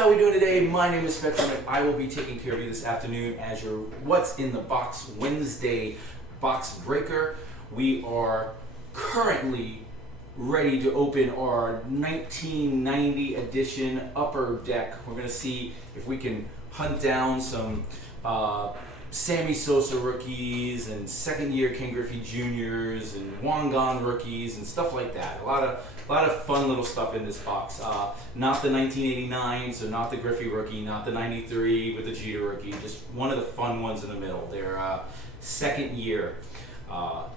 how are we doing today? My name is Spectrum and I will be taking care of you this afternoon as your What's in the Box Wednesday box breaker. We are currently ready to open our 1990 edition Upper Deck. We're going to see if we can hunt down some Sammy Sosa rookies and second year Ken Griffey Juniors and Wangan rookies and stuff like that. A lot of fun little stuff in this box. Not the 1989, so not the Griffey rookie, not the 93 with the Jeter rookie, just one of the fun ones in the middle. They're second year.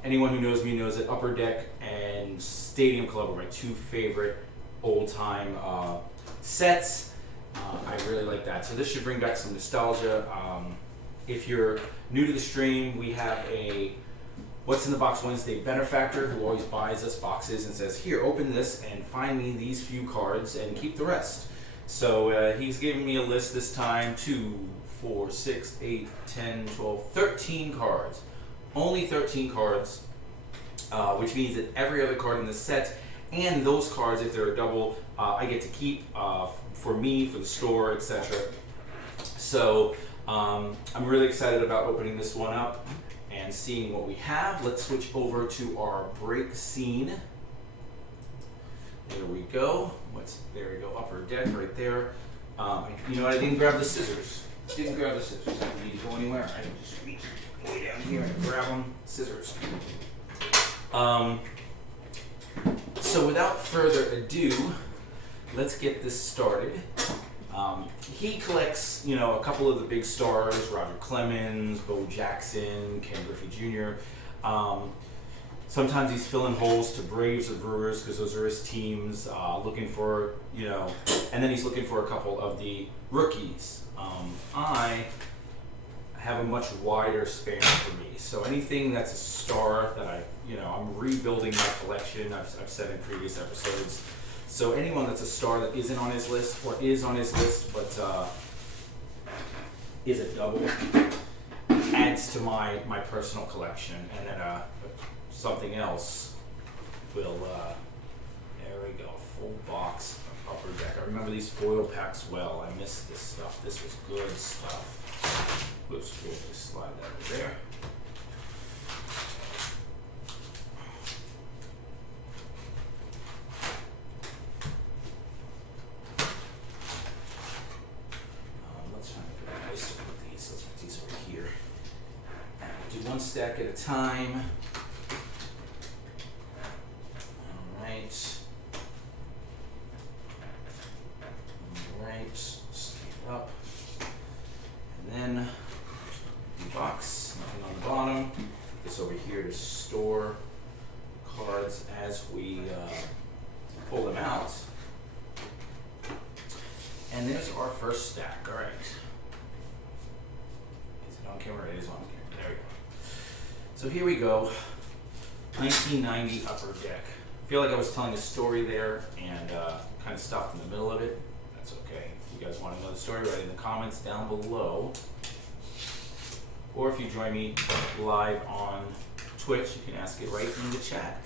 Anyone who knows me knows that Upper Deck and Stadium Club are my two favorite old time sets. I really like that. So this should bring back some nostalgia. If you're new to the stream, we have a What's in the Box Wednesday benefactor who always buys us boxes and says, here, open this and find me these few cards and keep the rest. So he's giving me a list this time, 2, 4, 6, 8, 10, 12, 13 cards. Only 13 cards, which means that every other card in the set and those cards, if they're a double, I get to keep for me, for the store, etc. So I'm really excited about opening this one up and seeing what we have. Let's switch over to our break scene. There we go. There we go, Upper Deck right there. You know what, I didn't grab the scissors. I didn't need to go anywhere. I can just reach way down here and grab them. Scissors. So without further ado, let's get this started. He collects, a couple of the big stars, Roger Clemens, Bo Jackson, Ken Griffey Jr. Sometimes he's filling holes to Braves or Brewers because those are his teams, looking for, and then he's looking for a couple of the rookies. I have a much wider span for me. So anything that's a star that I'm rebuilding my collection, I've said in previous episodes. So anyone that's a star that isn't on his list or is on his list but is a double adds to my personal collection. And then something else will, there we go, full box of Upper Deck. I remember these foil packs well. I missed this stuff. This was good stuff. Whoops, we'll just slide that over there. One stack at a time. All right, stand up. And then the box, nothing on the bottom. This over here to store cards as we pull them out. And there's our first stack. All right. Is it on camera? It is on camera. There we go. So here we go, 1990 Upper Deck. I feel like I was telling a story there and kind of stopped in the middle of it. That's okay. If you guys want to know the story, write in the comments down below. Or if you join me live on Twitch, you can ask it right in the chat.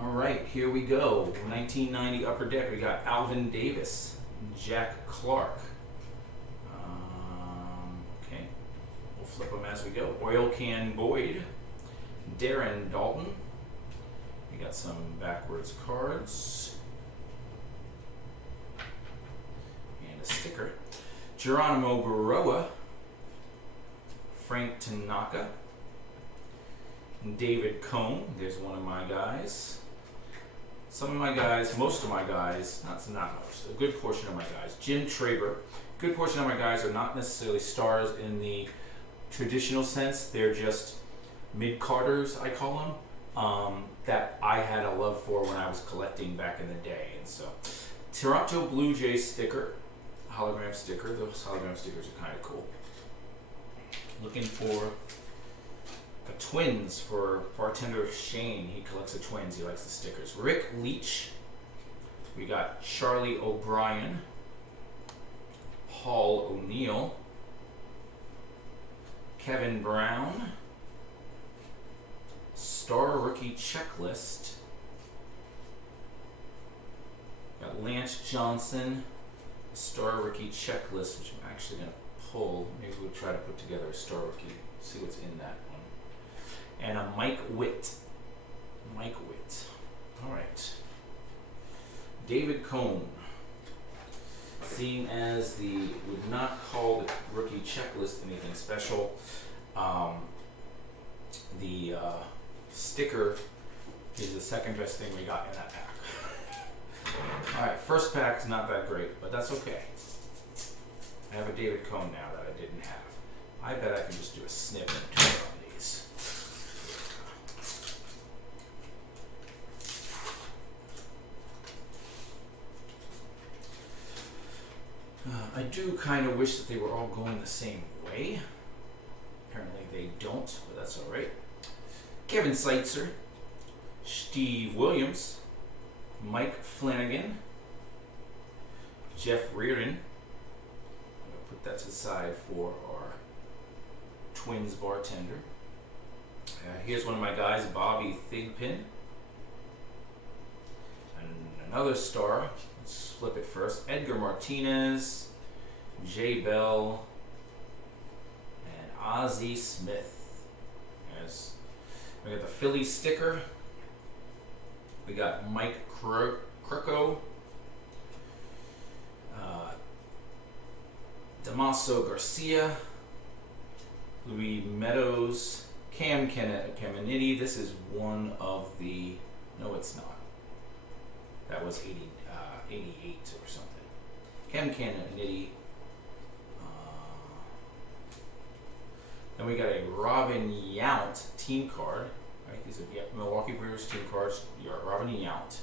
All right, here we go. 1990 Upper Deck. We got Alvin Davis, Jack Clark. Flip them as we go. Oil Can Boyd, Darren Dalton. We got some backwards cards. And a sticker. Geronimo Baroa, Frank Tanaka, David Cohn. There's one of my guys. Some of my guys, most of my guys, not most, a good portion of my guys. Jim Traber. Good portion of my guys are not necessarily stars in the traditional sense. They're just mid-carders, I call them, that I had a love for when I was collecting back in the day. And so, Toronto Blue Jays sticker, hologram sticker. Those hologram stickers are kind of cool. Looking for a Twins for bartender Shane. He collects the Twins. He likes the stickers. Rick Leach. We got Charlie O'Brien, Paul O'Neill, Kevin Brown, Star Rookie Checklist, Got Lance Johnson, Star Rookie checklist, which I'm actually going to pull. Maybe we'll try to put together a Star Rookie, see what's in that one. And a Mike Witt. Mike Witt. All right. David Cone. Seeing as the would not call the rookie checklist anything special, the sticker is the second best thing we got in that pack. All right, first pack's not that great, but that's okay. I have a David Cone now that I didn't have. I bet I can just do a snip and turn on these. I do kind of wish that they were all going the same way. Apparently they don't, but that's all right. Kevin Seitzer, Steve Williams, Mike Flanagan, Jeff Reardon. I'm going to put that to the side for our Twins bartender. Here's one of my guys, Bobby Thigpen. And another star. Let's flip it first. Edgar Martinez, Jay Bell, and Ozzie Smith. Yes. We got the Philly sticker. We got Mike Krocko, Damaso Garcia, Louis Meadows, Cam Caminiti. This is one of the, no it's not. That was 88 or something. Cam Caminiti. Then we got a Robin Yount team card. Right, these are Milwaukee Brewers team cards. Robin Yount,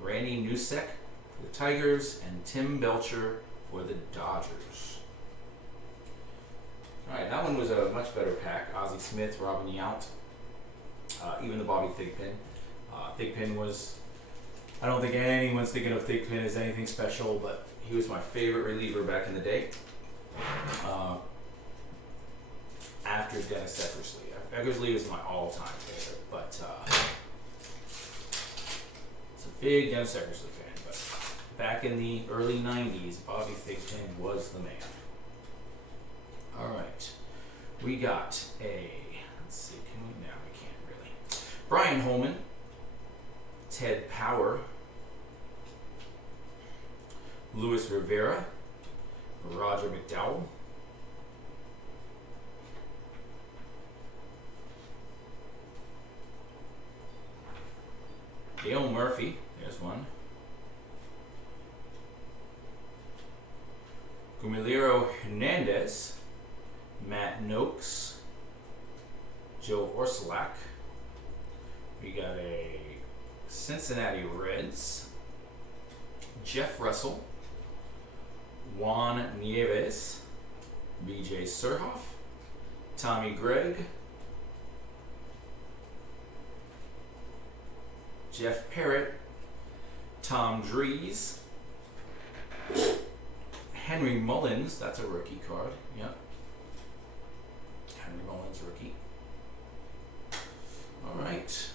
Randy Nusek for the Tigers, and Tim Belcher for the Dodgers. All right, that one was a much better pack. Ozzie Smith, Robin Yount, even the Bobby Thigpen. Thigpen was, I don't think anyone's thinking of Thigpen as anything special, but he was my favorite reliever back in the day. After Dennis Eckersley. Eckersley is my all-time favorite, but it's a big Dennis Eckersley fan. But back in the early 90s, Bobby Thigpen was the man. All right, we got a, let's see, can we, no, we can't really. Brian Holman, Ted Power, Luis Rivera, Roger McDowell, Dale Murphy, there's one. Gumilero Hernandez, Matt Noakes, Joe Orsulak. We got a Cincinnati Reds, Jeff Russell, Juan Nieves, BJ Surhoff, Tommy Gregg, Jeff Parrott, Tom Dries, Henry Mullins, that's a rookie card, yep. Henry Mullins rookie. All right.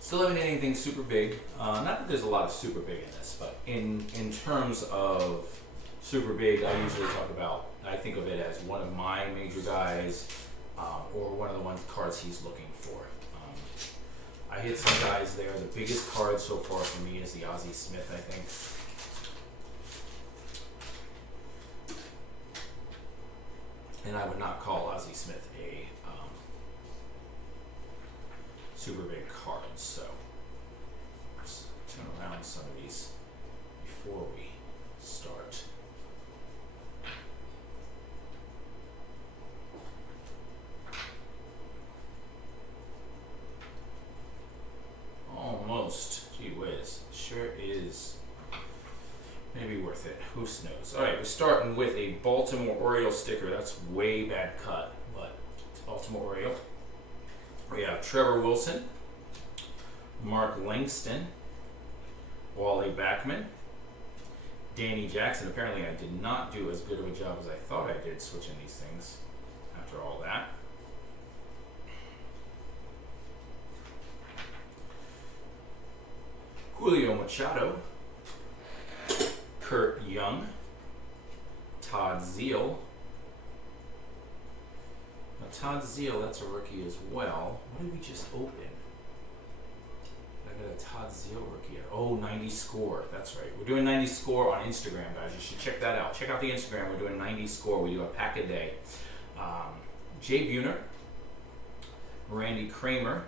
Still haven't anything super big. Not that there's a lot of super big in this, but in terms of super big, I usually talk about, I think of it as one of my major guys, or one of the cards he's looking for. I hit some guys there. The biggest card so far for me is the Ozzie Smith, I think. And I would not call Ozzie Smith a super big card. So let's turn around some of these before we start. Almost. Gee whiz. Sure is maybe worth it. Who knows? Alright, we're starting with a Baltimore Oriole sticker. That's way bad cut, but it's Baltimore Oriole. We have Trevor Wilson, Mark Langston, Wally Backman, Danny Jackson. Apparently I did not do as good of a job as I thought I did switching these things after all that. Machado, Kurt Young, Todd Zeal. Now Todd Zeal, that's a rookie as well. What did we just open? I got a Todd Zeal rookie. Oh, 90 score. That's right. We're doing 90 score on Instagram, guys. You should check that out. Check out the Instagram. We're doing 90 score. We do a pack a day. Jay Buhner, Randy Kramer,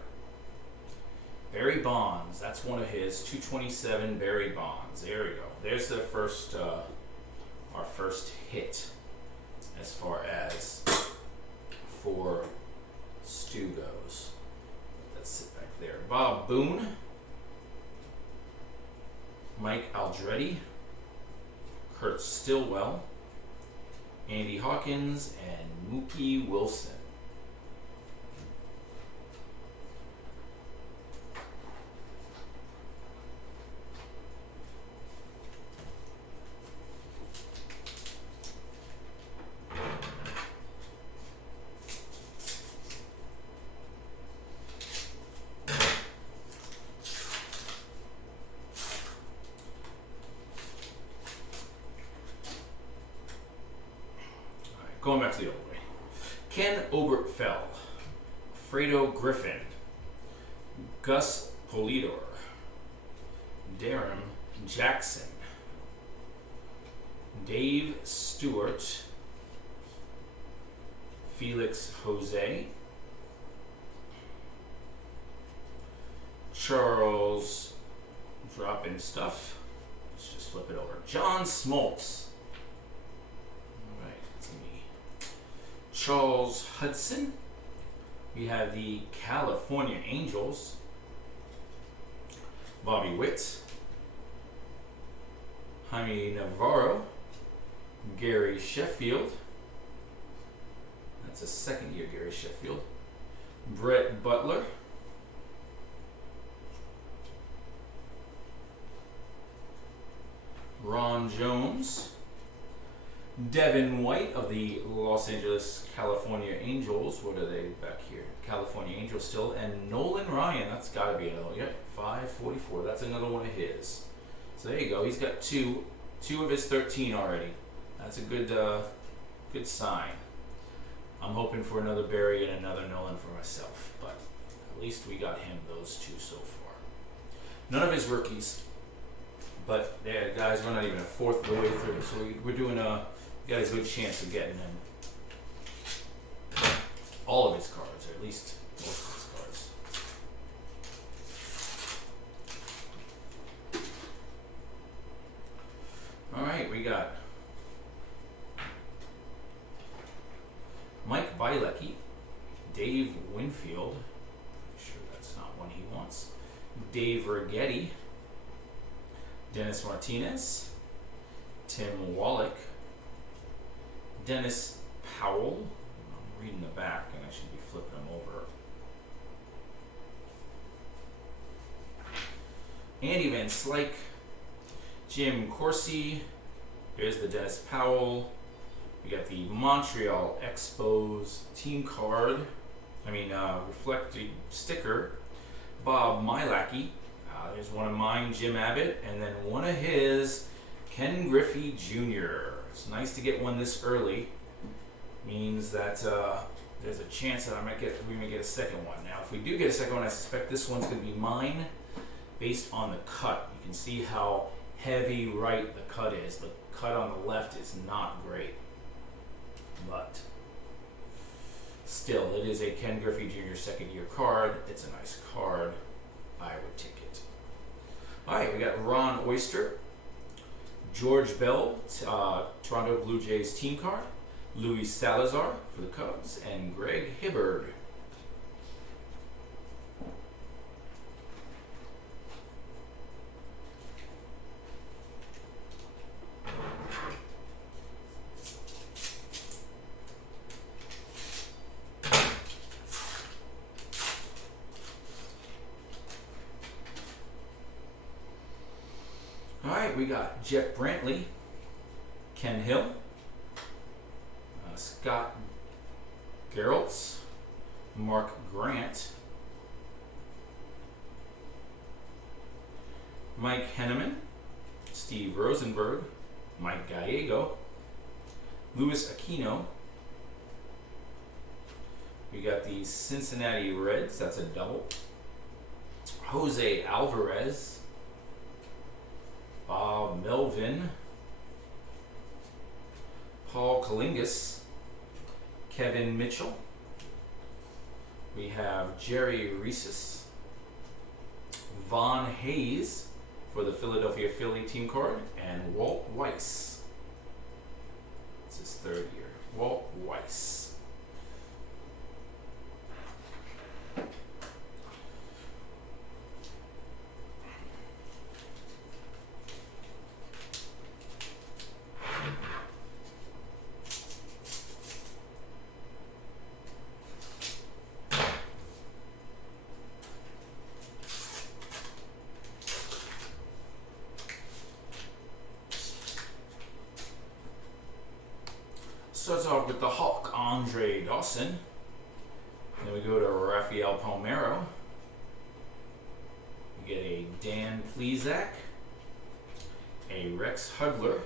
Barry Bonds. That's one of his 227 Barry Bonds. There we go. There's the first, our first hit as far as for Stu goes. Let's sit back there. Bob Boone, Mike Aldretti, Kurt Stillwell, Andy Hawkins, and Mookie Wilson. Going back to the old way. Ken Obertfeld, Fredo Griffin, Gus Polidor, Darren Jackson, Dave Stewart, Felix Jose, Charles dropping stuff. Let's just flip it over. John Smoltz. Charles Hudson. We have the California Angels. Bobby Witt. Jaime Navarro. Gary Sheffield. That's a second year Gary Sheffield. Brett Butler. Ron Jones. Devin White of the Los Angeles California Angels. What are they back here? California Angels still. And Nolan Ryan. That's got to be another one. Yep, 544. That's another one of his. So there you go. He's got two of his 13 already. That's a good sign. I'm hoping for another Barry and another Nolan for myself. But at least we got him those two so far. None of his rookies. But yeah, guys, we're not even a fourth of the way through. So we're doing got a good chance of getting him all of his cards, or at least most of his cards. Alright, we got Mike Bilecki, Dave Winfield, I'm sure that's not one he wants, Dave Righetti, Dennis Martinez, Tim Wallach, Dennis Powell. I'm reading the back and I should be flipping them over. Andy Van Slyke, Jim Corsi. There's the Dennis Powell. We got the Montreal Expos team card. Reflecting sticker. Bob Milacki. There's one of mine, Jim Abbott, and then one of his, Ken Griffey Jr. It's nice to get one this early. Means that there's a chance that we may get a second one. Now, if we do get a second one, I suspect this one's going to be mine, based on the cut. You can see how heavy right the cut is. The cut on the left is not great, but still, it is a Ken Griffey Jr. second year card. It's a nice card. I would take it. Alright, we got Ron Oyster, George Bell, Toronto Blue Jays team card, Luis Salazar for the Cubs, and Greg Hibbard. Alright, we got Jeff Brantley, Ken Hill, Scott Geraltz, Mark Grant. Mike Henneman, Steve Rosenberg, Mike Gallego, Luis Aquino. We got the Cincinnati Reds, that's a double. Jose Alvarez, Bob Melvin, Paul Kalingas, Kevin Mitchell. We have Jerry Reeses, Von Hayes for the Philadelphia Philly team card, and Walt Weiss. It's his third year. Walt Weiss. Starts off with the Hulk, Andre Dawson. Then we go to Rafael Palmeiro. We get a Dan Plesac, a Rex Hudler,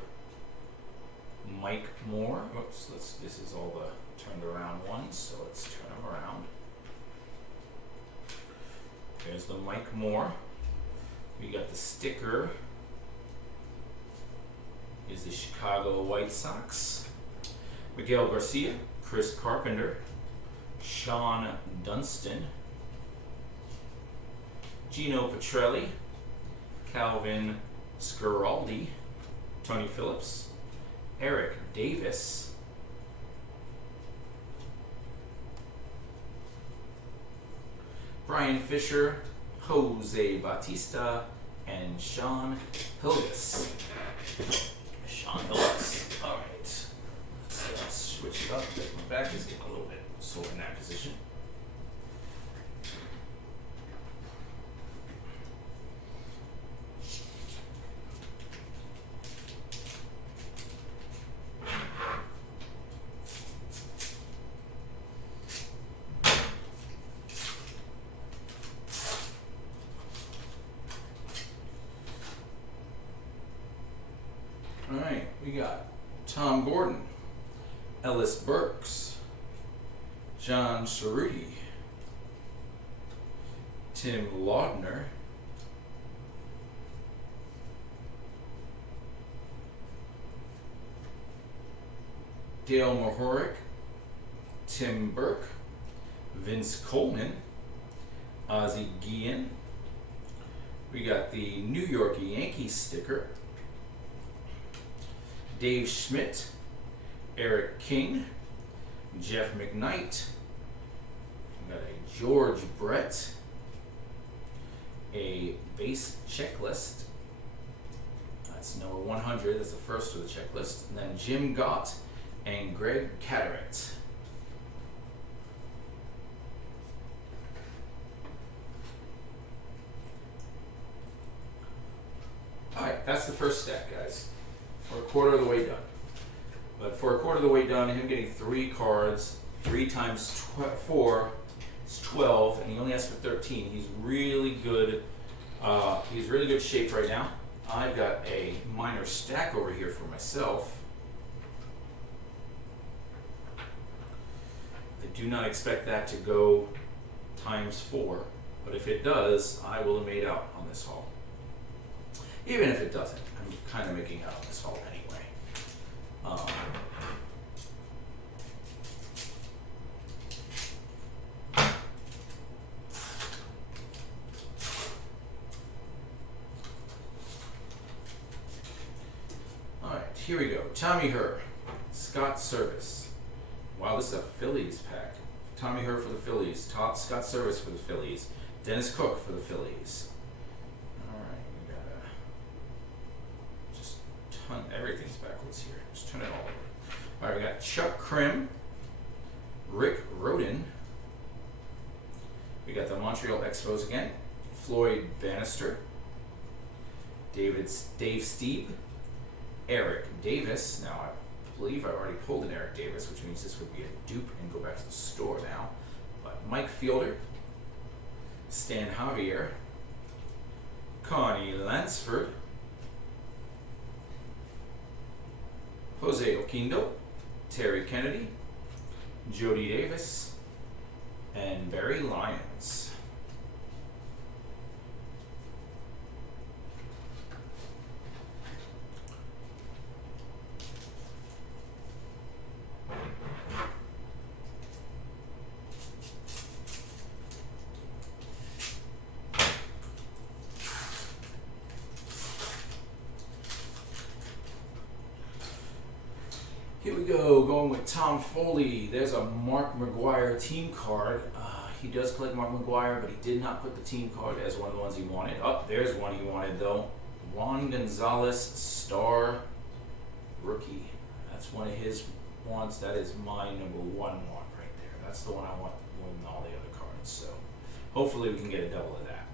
Mike Moore. Oops, this is all the turned around ones, so let's turn them around. There's the Mike Moore. We got the sticker. Is the Chicago White Sox. Miguel Garcia, Chris Carpenter, Sean Dunston, Gino Petrelli, Calvin Schiraldi, Tony Phillips, Eric Davis, Brian Fisher, Jose Bautista, and Sean Hillis. Sean Hillis. All right. Switch it up because my back is getting a little bit sore in that position. All right, we got Tom Gordon, Ellis Burks, John Cerruti, Tim Laudner, Dale Mahoric, Tim Burke, Vince Coleman, Ozzie Guillen. We got the New York Yankees sticker, Dave Schmidt, Eric King, Jeff McKnight. We got a George Brett, a base checklist. That's number 100. That's the first of the checklist. And then Jim Gott and Greg Cataract. Alright, that's the first stack, guys. We're a quarter of the way done. But for a quarter of the way done, him getting 3 cards, 3 times 4 is 12, and he only asked for 13. He's really good. He's really good shape right now. I've got a minor stack over here for myself. I do not expect that to go times 4, but if it does, I will have made out on this haul. Even if it doesn't, I'm kind of making out on this haul anyway. Alright, here we go. Tommy Herr, Scott Service. Wow, this is a Phillies pack. Tommy Herr for the Phillies, Scott Service for the Phillies, Dennis Cook for the Phillies. Everything's backwards here. Just turn it all over. Alright, we got Chuck Krim, Rick Roden. We got the Montreal Expos again. Floyd Bannister, Dave Steeb, Eric Davis. Now I believe I already pulled an Eric Davis, which means this would be a dupe and go back to the store now. But Mike Fielder, Stan Javier, Connie Lansford, Jose Oquindo, Terry Kennedy, Jody Davis, and Barry Lyons. Here we go, going with Tom Foley. There's a Mark McGuire team card. He does collect Mark McGuire, but he did not put the team card as one of the ones he wanted. Oh, there's one he wanted though. Juan Gonzalez, star rookie. That's one of his wants. That is my number one want right there. That's the one I want more than all the other cards. So hopefully we can get a double of that.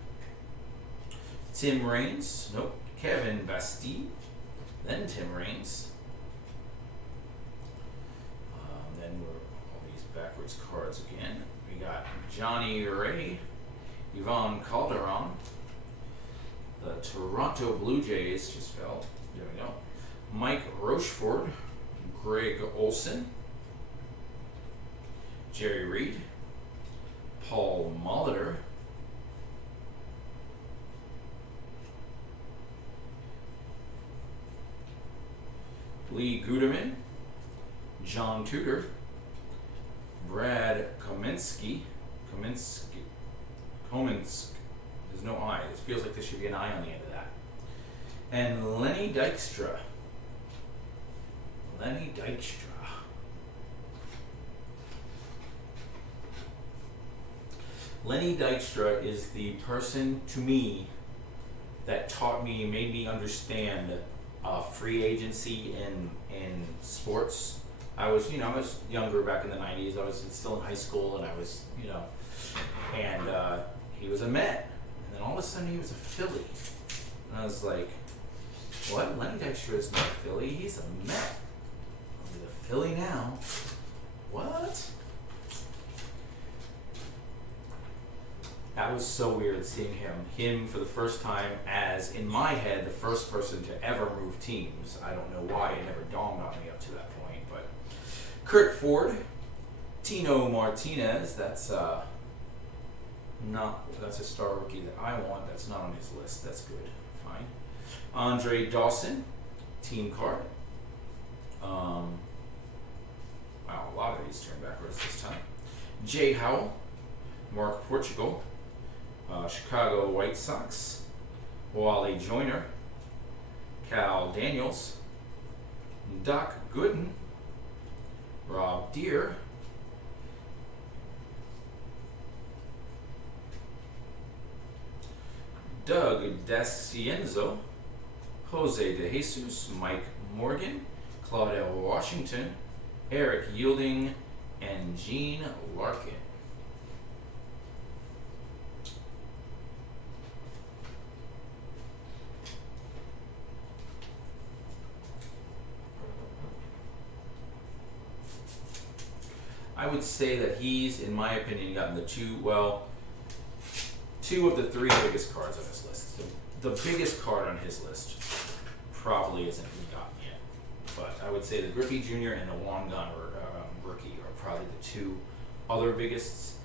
Tim Raines. Nope. Kevin Bastille. Then Tim Raines. Then we're all these backwards cards again. We got Johnny Ray, Yvonne Calderon, the Toronto Blue Jays just fell. There we go. Mike Rochefort, Greg Olson, Jerry Reed, Paul Molitor, Lee Guterman, John Tudor, Brad Kominski. There's no I. It feels like there should be an I on the end of that. And Lenny Dykstra. Lenny Dykstra is the person to me that taught me, made me understand free agency in sports. I was younger back in the 90s. I was still in high school, and I was, and he was a Met, and then all of a sudden he was a Philly, and I was like, what? Lenny Dykstra is not a Philly. He's a Met. He's a Philly now. What? That was so weird seeing him for the first time as, in my head, the first person to ever move teams. I don't know why. It never dawned on me up to that point, but Kurt Ford, Tino Martinez, that's a star rookie that I want. That's not on his list. That's good. Fine. Andre Dawson, team card. Wow, a lot of these turn backwards this time. Jay Howell, Mark Portugal, Chicago White Sox, Wally Joyner, Cal Daniels, Doc Gooden, Rob Deere, Doug Dascienzo, Jose De Jesus, Mike Morgan, Claudel Washington, Eric Yielding, and Gene Larkin. I would say that he's, in my opinion, gotten two of the three biggest cards on his list. The biggest card on his list probably isn't gotten yet, but I would say the Griffey Jr. and the Juan Gunn rookie are probably the two other biggest.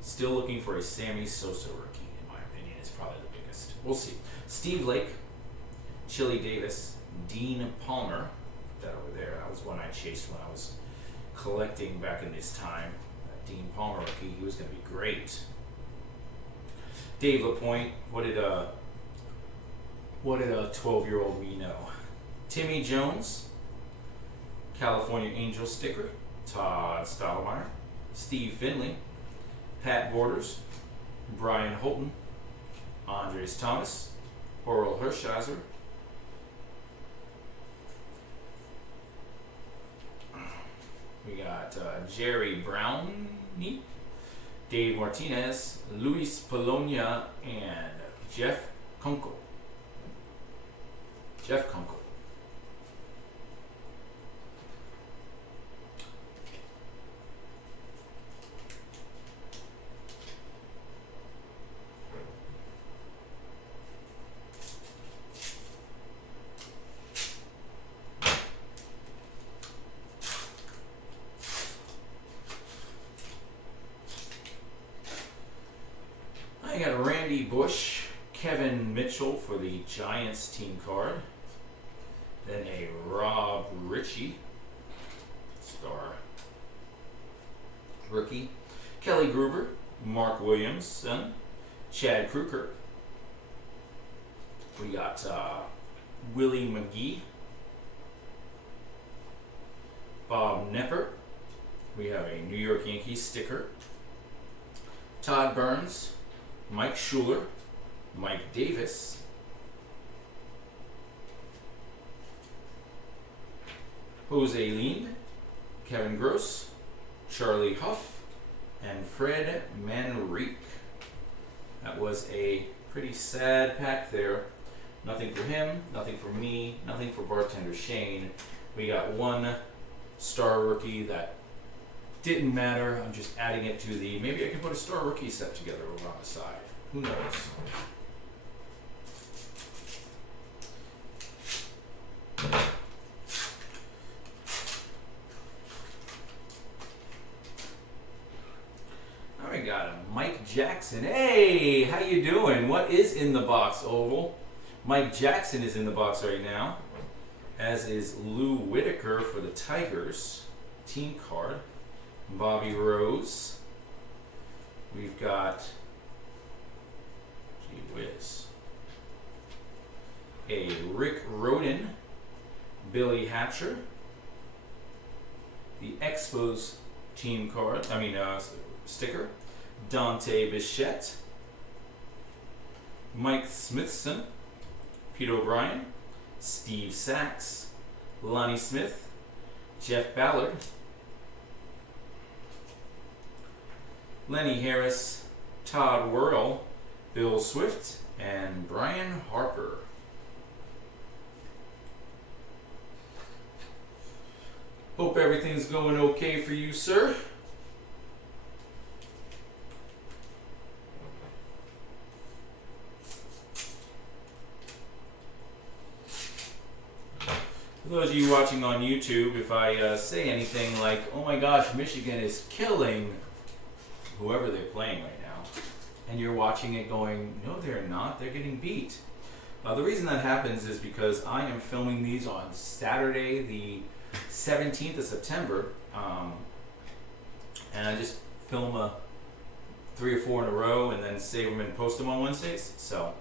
Still looking for a Sammy Sosa rookie, in my opinion, is probably the biggest. We'll see. Steve Lake, Chili Davis, Dean Palmer. That over there. That was one I chased when I was collecting back in this time. That Dean Palmer rookie, he was going to be great. Dave LaPointe, what did a 12-year-old me know? Timmy Jones, California Angel sticker, Todd Stottlemyre, Steve Finley, Pat Borders, Brian Holton, Andres Thomas, Oral Hershiser, we got Jerry Brownie, Dave Martinez, Luis Polonia, and Jeff Kunkel. I got Randy Bush, Kevin Mitchell for the Giants team card. Then a Rob Ritchie, star rookie. Kelly Gruber, Mark Williamson, Chad Kruger. We got Willie McGee, Bob Nepper. We have a New York Yankees sticker. Todd Burns, Mike Schuler, Mike Davis, Jose Lind, Kevin Gross, Charlie Huff, and Fred Manrique. That was a pretty sad pack there. Nothing for him, nothing for me, nothing for Bartender Shane. We got one star rookie that didn't matter. I'm just adding it to the, maybe I can put a star rookie set together over on the side. Who knows? All right, got a Mike Jackson. Hey, how you doing? What is in the box, Oval? Mike Jackson is in the box right now, as is Lou Whitaker for the Tigers team card. Bobby Rose. We've got, gee whiz, a Rick Roden, Billy Hatcher, the Expos team card, sticker, Dante Bichette, Mike Smithson, Pete O'Brien, Steve Sachs, Lonnie Smith, Jeff Ballard, Lenny Harris, Todd Whirl, Bill Swift, and Brian Harper. Hope everything's going okay for you, sir. For those of you watching on YouTube, if I say anything like, oh my gosh, Michigan is killing whoever they're playing right now, and you're watching it going, no they're not, they're getting beat. The reason that happens is because I am filming these on Saturday the 17th of September, and I just film 3 or 4 in a row and then save them and post them on Wednesdays. So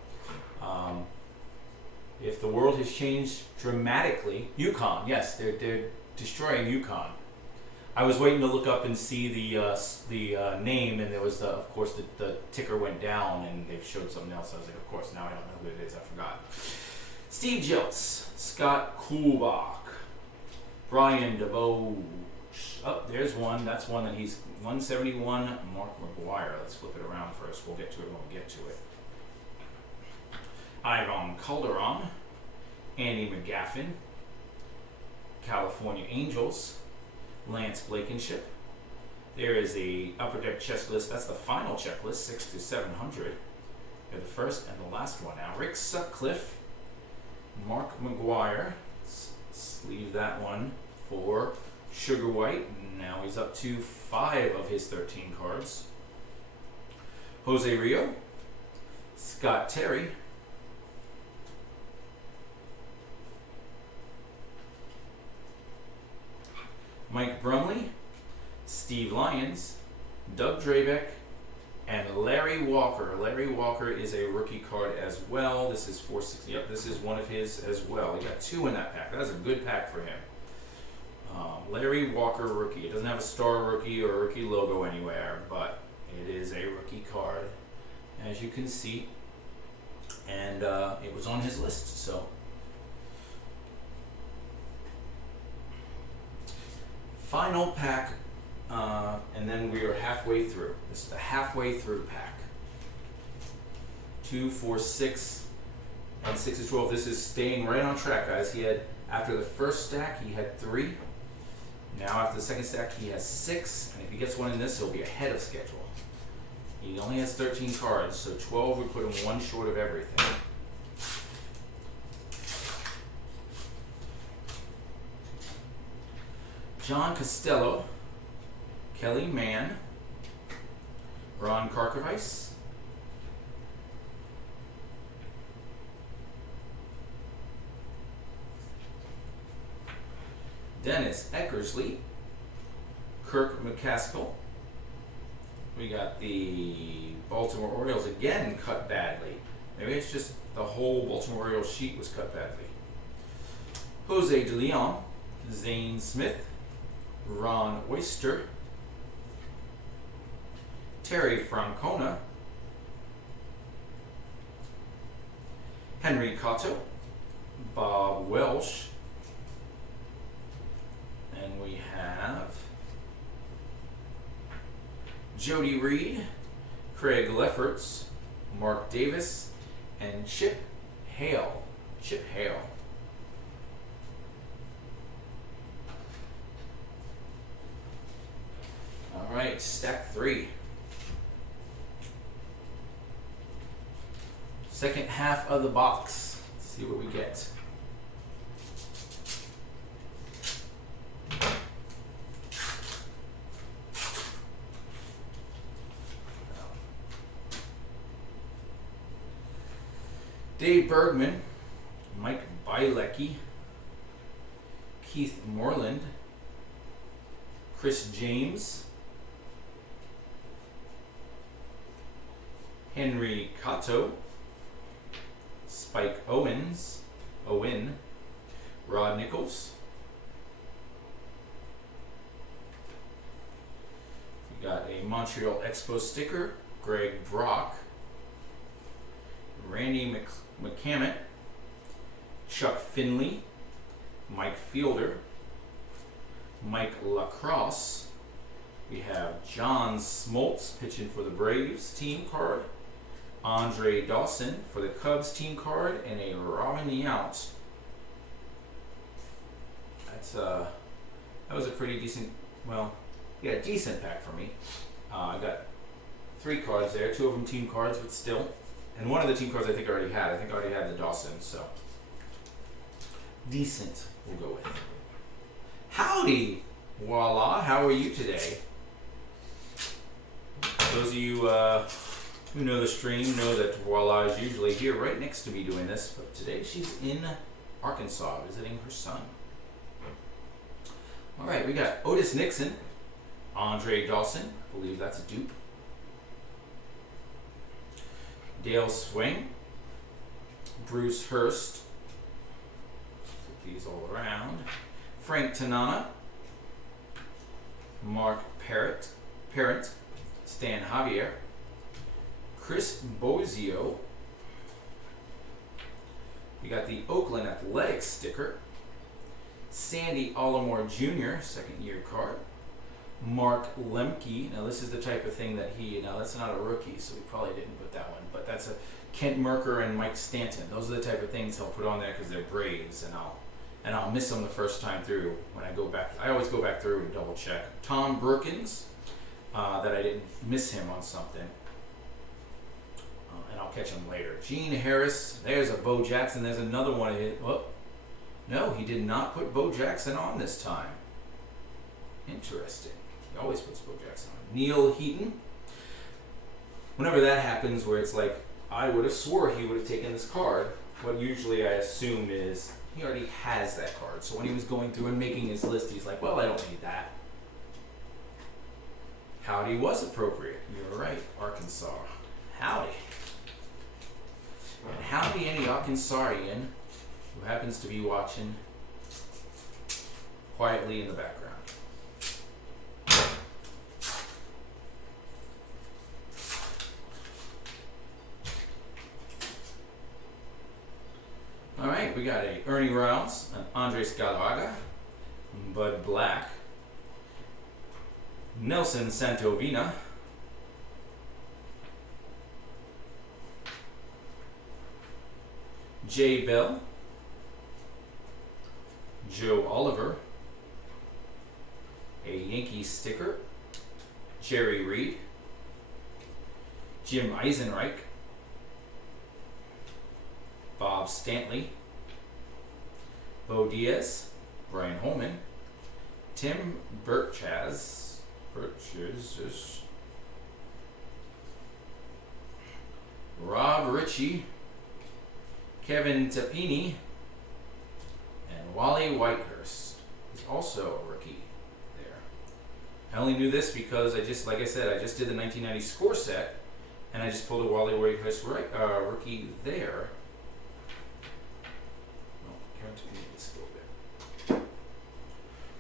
if the world has changed dramatically, UConn, yes, they're destroying UConn. I was waiting to look up and see the name, and there was of course the ticker went down and they showed something else. I was like, of course, now I don't know who it is. I forgot. Steve Jeltz, Scott Kuhlbach, Brian DeVoe. Oh, there's one. That's one that he's 171. Mark McGuire. Let's flip it around first. We'll get to it when we get to it. Ivan Calderon, Andy McGaffin, California Angels, Lance Blankenship. There is a Upper Deck checklist. That's the final checklist, 6 to 700. They're the first and the last one now. Rick Sutcliffe, Mark McGuire. Let's leave that one for Sugar White. Now he's up to 5 of his 13 cards. Jose Rio, Scott Terry, Mike Brumley, Steve Lyons, Doug Drabeck, and Larry Walker. Larry Walker is a rookie card as well. This is 460. Yep, this is one of his as well. He got 2 in that pack. That was a good pack for him. Larry Walker rookie. It doesn't have a star rookie or a rookie logo anywhere, but it is a rookie card, as you can see. And it was on his list, so. Final pack, and then we are halfway through. This is the halfway through pack. 2, 4, 6, and 6 is 12. This is staying right on track, guys. He had, after the first stack, he had 3. Now after the second stack, he has 6, and if he gets one in this, he'll be ahead of schedule. He only has 13 cards, so 12 would put him 1 short of everything. John Costello, Kelly Mann, Ron Karkovice, Dennis Eckersley, Kirk McCaskill. We got the Baltimore Orioles again cut badly. Maybe it's just the whole Baltimore Orioles sheet was cut badly. Jose De Leon, Zane Smith, Ron Oyster, Terry Francona, Henry Cotto, Bob Welsh, and we have Jody Reed, Craig Lefferts, Mark Davis, and Chip Hale. Chip Hale. All right, stack 3. Second half of the box. Let's see what we get. Dave Bergman, Mike Bielecki, Keith Moreland, Chris James, Henry Cotto, Spike Owen, Rod Nichols. We got a Montreal Expo sticker, Greg Brock, Randy McCammett, Chuck Finley, Mike Fielder, Mike Lacrosse. We have John Smoltz pitching for the Braves team card, Andre Dawson for the Cubs team card, and a Robin Yount. That was a pretty decent, decent pack for me. I got 3 cards there, 2 of them team cards, but still. And one of the team cards I think I already had. I think I already had the Dawson, so decent we'll go with. Howdy, voila, how are you today? Those of you who know the stream know that Voila is usually here right next to me doing this, but today she's in Arkansas visiting her son. All right, we got Otis Nixon, Andre Dawson, I believe that's a dupe. Dale Swing, Bruce Hurst, flip these all around, Frank Tanana, Mark Parent, Stan Javier, Chris Bozio. We got the Oakland Athletics sticker, Sandy Alomar Jr., second year card, Mark Lemke. Now this is the type of thing that that's not a rookie, so we probably didn't put that one, but that's a Kent Merker and Mike Stanton. Those are the type of things he'll put on there because they're Braves, and I'll miss them the first time through when I go back. I always go back through and double check. Tom Brookins, that I didn't miss him on something, and I'll catch him later. Gene Harris, there's a Bo Jackson. There's another one. No, he did not put Bo Jackson on this time. Interesting. He always puts Bo Jackson on. Neil Heaton. Whenever that happens, where it's like, I would have swore he would have taken this card, what usually I assume is he already has that card. So when he was going through and making his list, he's like, well, I don't need that. Howdy was appropriate. You're right, Arkansas. Howdy. And howdy any Arkansasian who happens to be watching quietly in the background. All right, we got a Ernie Rouse, an Andres Galarraga, Bud Black, Nelson Santovina, Jay Bell, Joe Oliver, a Yankees sticker, Jerry Reed, Jim Eisenreich, Bob Stanley, Bo Diaz, Brian Holman, Tim Birches, Rob Ritchie, Kevin Tapini, and Wally Whitehurst. He's also a rookie there. I only knew this because like I said, I just did the 1990 score set, and I just pulled a Wally Whitehouse rookie there. Oh, let's go there.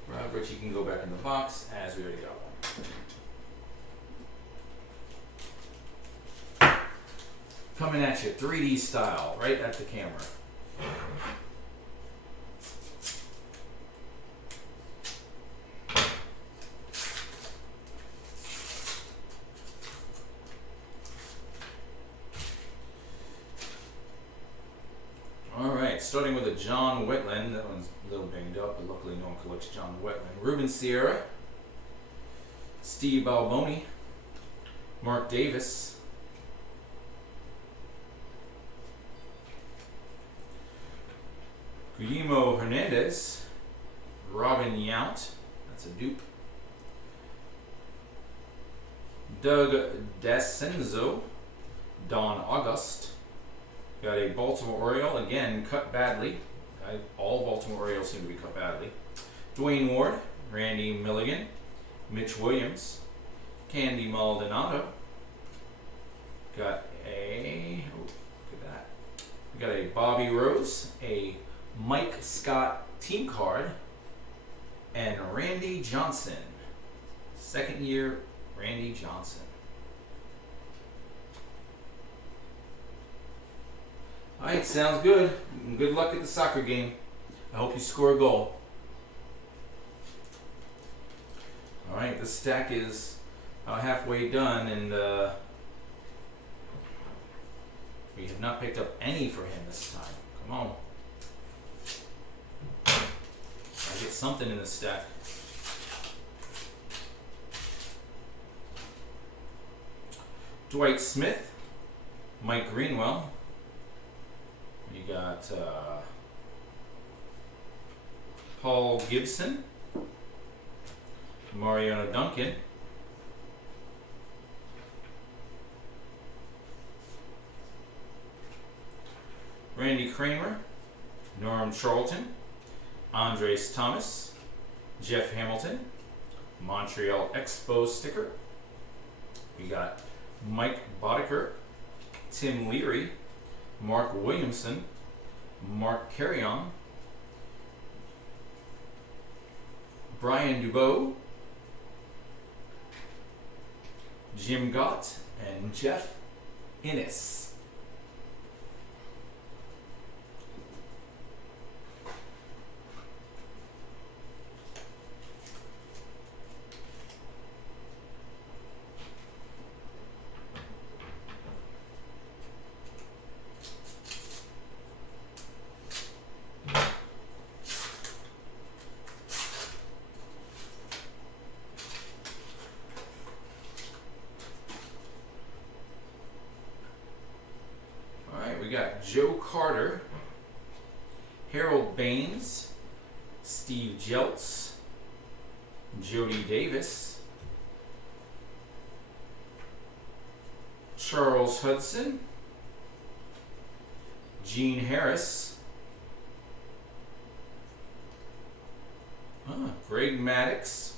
Rob Ritchie can go back in the box as we already got one. Coming at you, 3D style, right at the camera. Starting with a John Wetland. That one's a little banged up, but luckily no one collects John Wetland. Ruben Sierra, Steve Balboni, Mark Davis, Guillermo Hernandez, Robin Yount, that's a dupe, Doug Dascenzo, Don August. Got a Baltimore Oriole, again, cut badly. All Baltimore Orioles seem to be cut badly. Dwayne Ward, Randy Milligan, Mitch Williams, Candy Maldonado. Got a, oh, look at that. We got a Bobby Rose, a Mike Scott team card, and Randy Johnson. Second year, Randy Johnson. Alright, sounds good. Good luck at the soccer game. I hope you score a goal. Alright, the stack is halfway done, and we have not picked up any for him this time. Come on. I get something in the stack. Dwight Smith, Mike Greenwell. You got Paul Gibson, Mariano Duncan, Randy Kramer, Norm Charlton, Andres Thomas, Jeff Hamilton, Montreal Expo sticker. We got Mike Boddicker, Tim Leary, Mark Williamson, Mark Carrion, Brian Dubois, Jim Gott, and Jeff Innes. Got Joe Carter, Harold Baines, Steve Jeltz, Jody Davis, Charles Hudson, Gene Harris, Greg Maddux.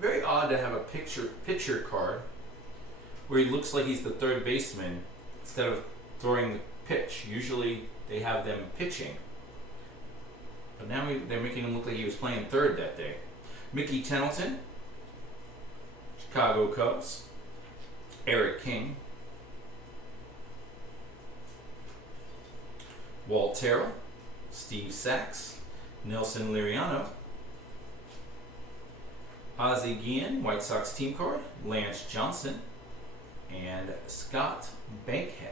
Very odd to have a pitcher card where he looks like he's the third baseman instead of throwing the pitch. Usually they have them pitching, but now they're making him look like he was playing third that day. Mickey Tettleton, Chicago Cubs, Eric King, Walt Terrell, Steve Sachs, Nelson Liriano, Ozzie Guillen, White Sox team card, Lance Johnson, and Scott Bankhead.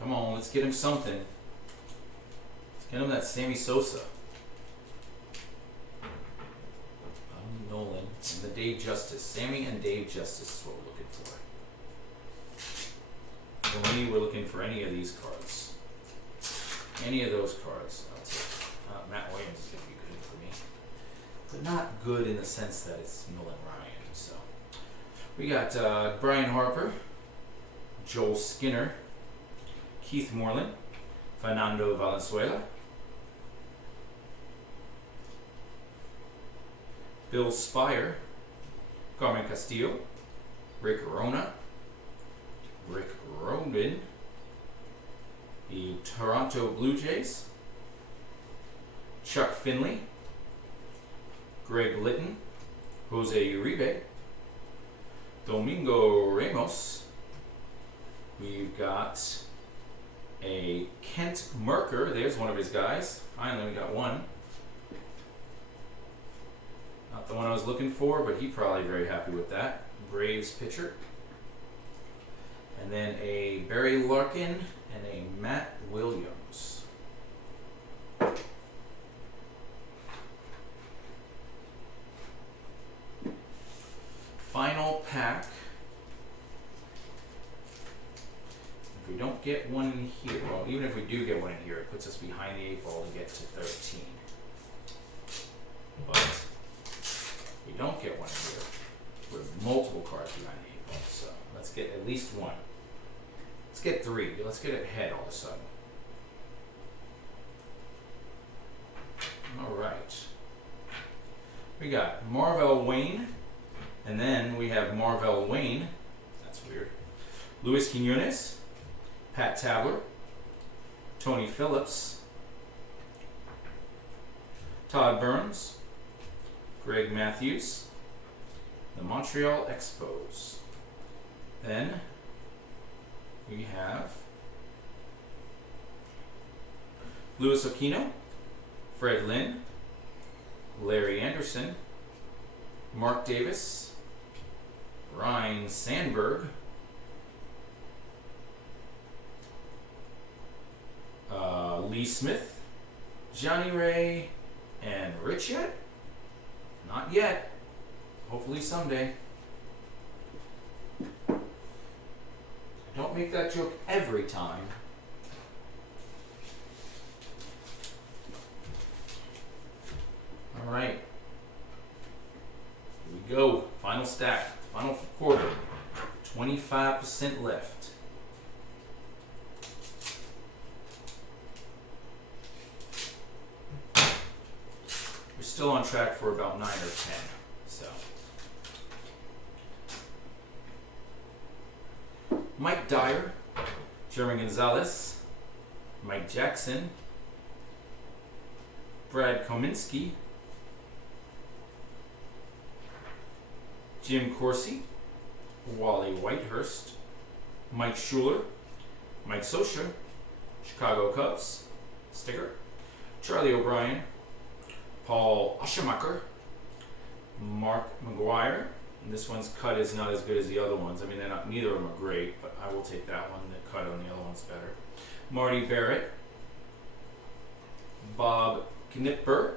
Come on, let's get him something. Let's get him that Sammy Sosa. Nolan and the Dave Justice. Sammy and Dave Justice is what we're looking for. For me, we're looking for any of these cards. Any of those cards, I'll take. Matt Williams is going to be good for me. But not good in the sense that it's Nolan Ryan. So we got Brian Harper, Joel Skinner, Keith Moreland, Fernando Valenzuela, Bill Spire, Carmen Castillo, Rick Rona, Rick Robin, the Toronto Blue Jays, Chuck Finley, Greg Litton, Jose Uribe, Domingo Ramos. We've got a Kent Merker. There's one of his guys. Finally, we got one. Not the one I was looking for, but he's probably very happy with that. Braves pitcher. And then a Barry Larkin and a Matt Williams. Final pack. If we don't get one in here, well, even if we do get one in here, it puts us behind the 8 ball to get to 13. But if we don't get one in here, we're multiple cards behind the 8 ball. So let's get at least one. Let's get 3. Let's get ahead all of a sudden. All right. We got Marvell Wayne. And then we have Marvell Wayne. That's weird. Luis Quinones, Pat Tabler, Tony Phillips, Todd Burns, Greg Matthews, the Montreal Expos. Then we have Luis Aquino, Fred Lynn, Larry Anderson, Mark Davis, Ryan Sandberg, Lee Smith, Johnny Ray, and Rich yet? Not yet. Hopefully someday. I don't make that joke every time. All right. Here we go. Final stack. Final quarter. 25% left. We're still on track for about 9 or 10. So Mike Dyer, Jeremy Gonzalez, Mike Jackson, Brad Kominski, Jim Corsi, Wally Whitehurst, Mike Schuler, Mike Sosha, Chicago Cubs, sticker, Charlie O'Brien, Paul Oshemacher, Mark McGuire, and this one's cut is not as good as the other ones. I mean, neither of them are great, but I will take that one. The cut on the other one's better. Marty Barrett, Bob Knipper,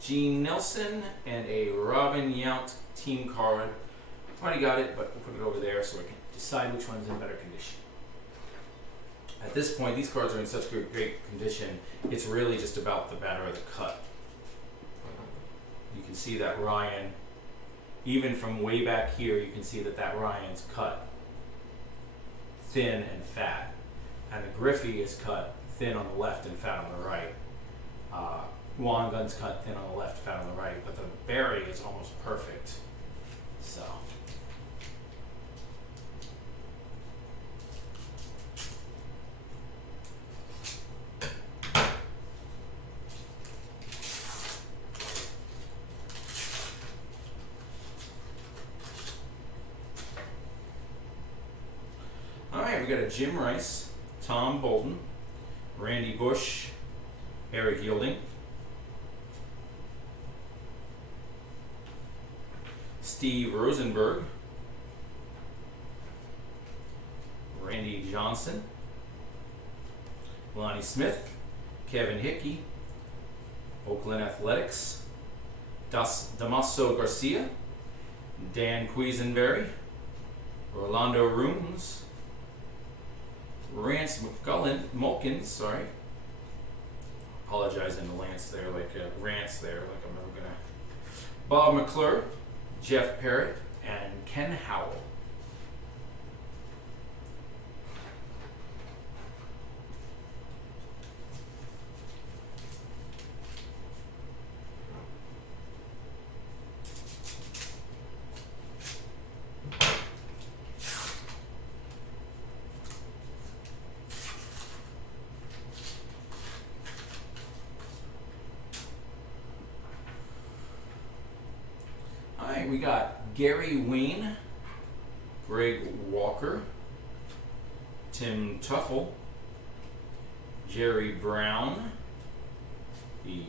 Gene Nelson, and a Robin Yount team card. I've already got it, but we'll put it over there so I can decide which one's in better condition. At this point, these cards are in such great condition, it's really just about the batter of the cut. You can see that Ryan, even from way back here, you can see that Ryan's cut thin and fat. And the Griffey is cut thin on the left and fat on the right. Juan Gunn's cut thin on the left, fat on the right, but the Barry is almost perfect. So. Alright, we got a Jim Rice, Tom Bolton, Randy Bush, Eric Yielding, Steve Rosenberg, Randy Johnson, Lonnie Smith, Kevin Hickey, Oakland Athletics, Damaso Garcia, Dan Quisenberry, Orlando Rooms, Rance Mulkins, apologizing to Lance there, Rance there, like I'm never gonna. Bob McClure, Jeff Parrott, and Ken Howell. right, we got Gary Wayne, Greg Walker, Tim Tuffle, Jerry Brown, the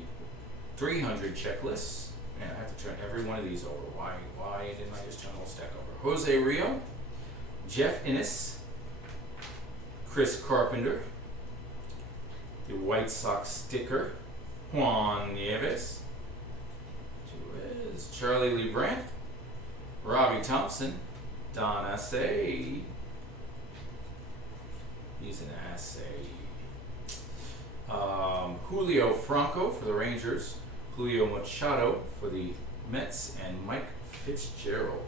300 checklist. Man, I have to turn every one of these over. Why didn't I just turn the whole stack over? Jose Rio, Jeff Innes, Chris Carpenter, the White Sox sticker, Juan Nieves, Charlie Lee Brandt, Robbie Thompson, Don Assay. He's an assay. Julio Franco for the Rangers, Julio Machado for the Mets, and Mike Fitzgerald.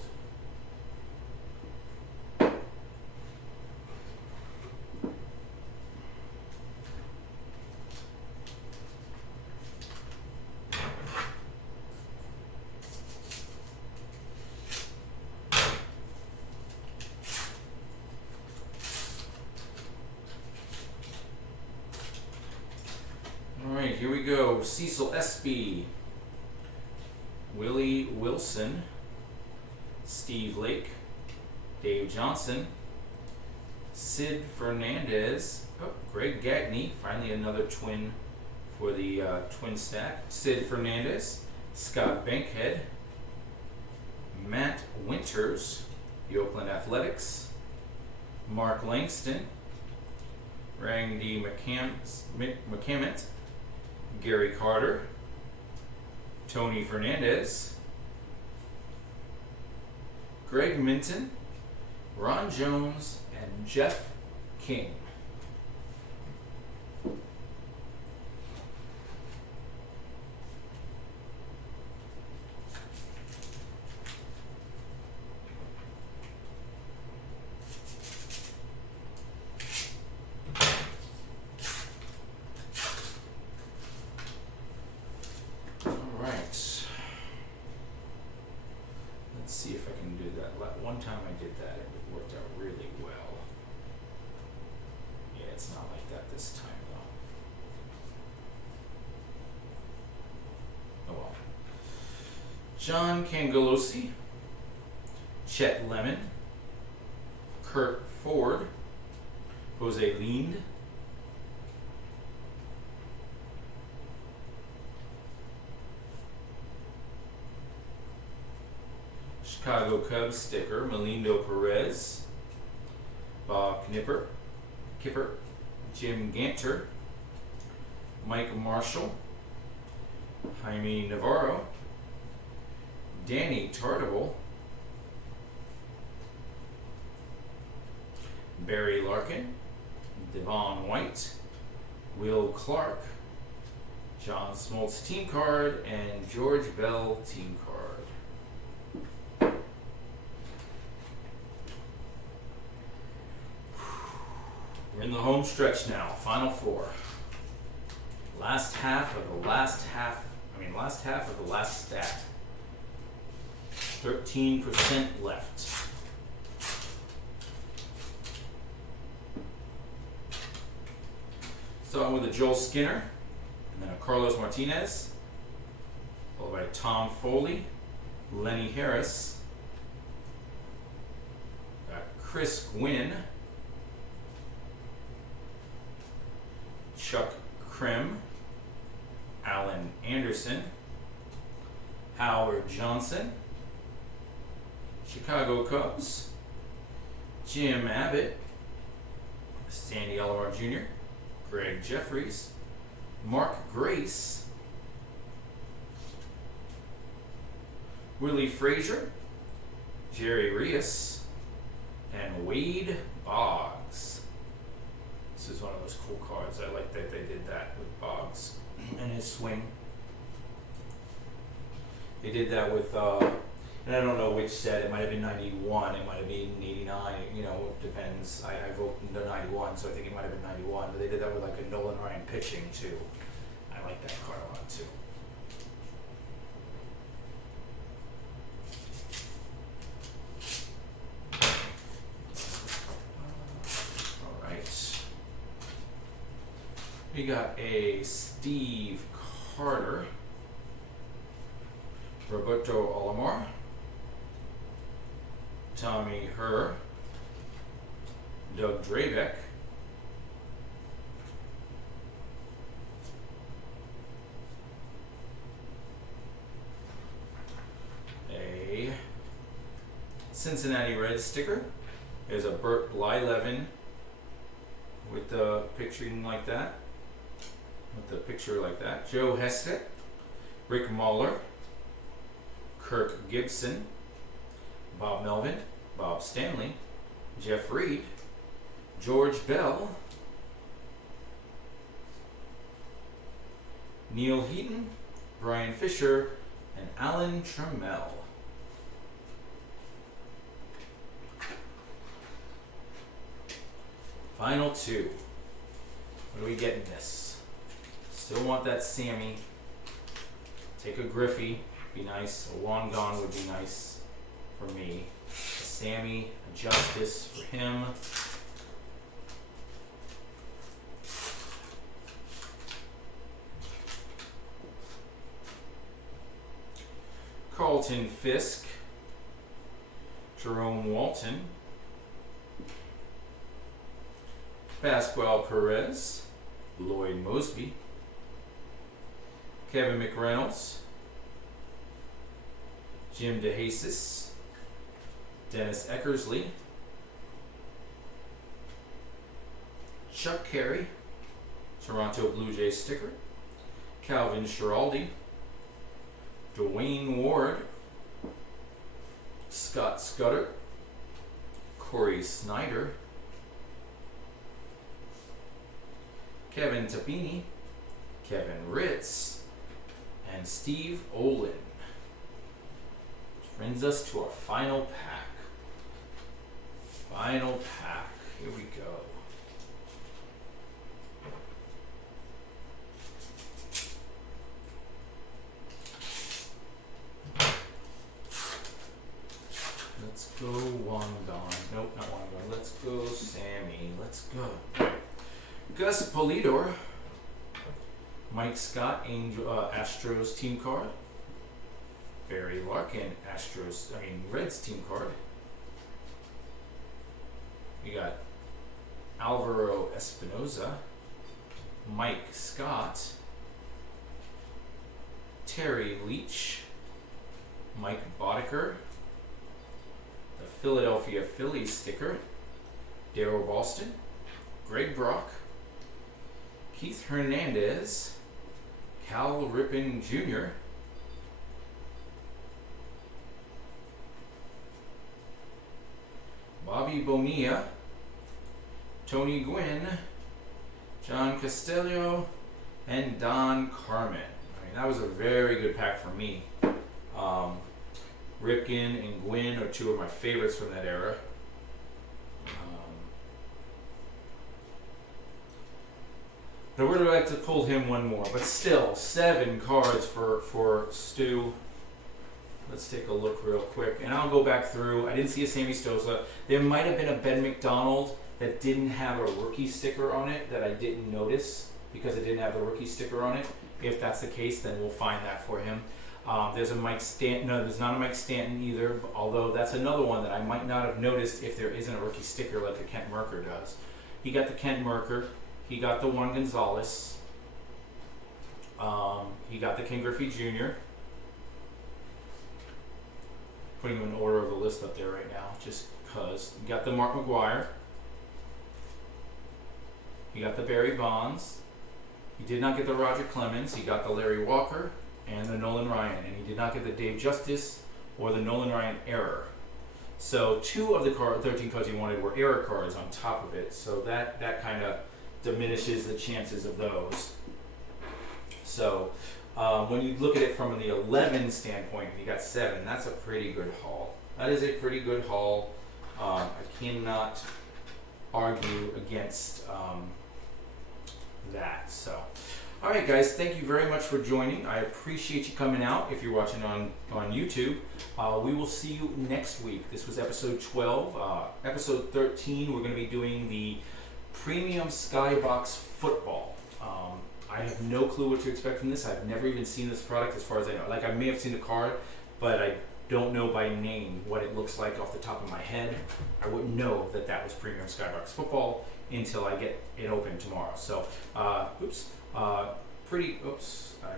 Alright, here we go. Cecil Espy, Willie Wilson, Steve Lake, Dave Johnson, Sid Fernandez, Greg Gagne, finally another twin for the twin stack. Sid Fernandez, Scott Bankhead, Matt Winters, the Oakland Athletics, Mark Langston, Randy McCammett, Gary Carter, Tony Fernandez, Greg Minton, Ron Jones, and Jeff King. See if I can do that. One time I did that, it worked out really well. Yeah, it's not like that this time though. Oh well. John Cangelosi, Chet Lemon, Kurt Ford, Jose Lind, Chicago Cubs sticker, Melindo Perez, Bob Kipper, Jim Ganter, Mike Marshall, Jaime Navarro, Danny Tartabull, Barry Larkin, Devon White, Will Clark, John Smoltz team card, and George Bell team card. We're in the home stretch now, final four. Last half of the last stack. 13% left. Starting with a Joel Skinner, and then a Carlos Martinez, followed by Tom Foley, Lenny Harris, got Chris Gwynn, Chuck Krim, Alan Anderson, Howard Johnson, Chicago Cubs, Jim Abbott, Sandy Alomar Jr., Greg Jeffries, Mark Grace, Willie Frazier, Jerry Rios, and Wade Boggs. This is one of those cool cards. I like that they did that with Boggs and his swing. They did that with, and I don't know which set. It might have been 91. It might have been 89. You know, it depends. I voted the 91, so I think it might have been 91. But they did that with like a Nolan Ryan pitching too. I like that card a lot too. All right. We got a Steve Carter, Roberto Alomar, Tommy Herr, Doug Drabeck, a Cincinnati Reds sticker. There's a Burt Blyleven with the picturing like that. With the picture like that. Joe Heskett, Rick Mahler, Kirk Gibson, Bob Melvin, Bob Stanley, Jeff Reed, George Bell, Neil Heaton, Brian Fisher, and Alan Trammell. Final two. What do we get in this? Still want that Sammy. Take a Griffey, be nice. A Wangan would be nice for me. A Sammy, a Justice for him. Carlton Fisk, Jerome Walton, Pascual Perez, Lloyd Mosby, Kevin McReynolds, Jim DeJesus, Dennis Eckersley, Chuck Carey, Toronto Blue Jays sticker, Calvin Schiraldi, Dwayne Ward, Scott Scudder, Corey Snyder, Kevin Tapini, Kevin Ritz, and Steve Olin. Which brings us to our final pack. Final pack. Here we go. Let's go Wangan. Nope, not Wangan. Let's go Sammy. Let's go. Gus Polidor, Mike Scott, Astros team card. Barry Larkin, Reds team card. We got Alvaro Espinoza, Mike Scott, Terry Leach, Mike Boddicker, the Philadelphia Phillies sticker, Darryl Boston, Greg Brock, Keith Hernandez, Cal Ripken Jr., Bobby Bonilla, Tony Gwynn, John Castillo, and Don Carmen. That was a very good pack for me. Ripken and Gwynn are two of my favorites from that era. I would have liked to pull him one more, but still, 7 cards for Stu. Let's take a look real quick, and I'll go back through. I didn't see a Sammy Sosa. There might have been a Ben McDonald that didn't have a rookie sticker on it that I didn't notice because it didn't have the rookie sticker on it. If that's the case, then we'll find that for him. There's a Mike Stanton. No, there's not a Mike Stanton either, although that's another one that I might not have noticed if there isn't a rookie sticker like the Kent Mercker does. He got the Kent Mercker. He got the Juan Gonzalez. He got the Ken Griffey Jr. Putting him in order of the list up there right now, just because. He got the Mark McGwire. He got the Barry Bonds. He did not get the Roger Clemens. He got the Larry Walker and the Nolan Ryan. And he did not get the Dave Justice or the Nolan Ryan error. So 2 of the 13 cards he wanted were error cards on top of it. So that kind of diminishes the chances of those. So when you look at it from the 11 standpoint, you got 7. That's a pretty good haul. That is a pretty good haul. I cannot argue against that. So, all right, guys, thank you very much for joining. I appreciate you coming out. If you're watching on YouTube, we will see you next week. This was episode 12. Episode 13, we're going to be doing the Premium Skybox Football. I have no clue what to expect from this. I've never even seen this product as far as I know. Like, I may have seen the card, but don't know by name what it looks like off the top of my head. I wouldn't know that that was Premium Skybox Football until I get it open tomorrow. So, I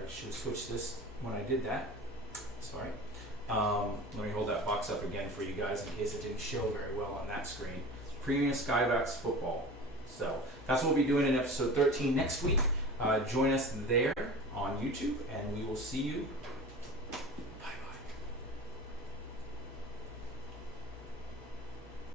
should have switched this when I did that. Sorry. Let me hold that box up again for you guys in case it didn't show very well on that screen. Premium Skybox Football. So that's what we'll be doing in episode 13 next week. Join us there on YouTube, and we will see you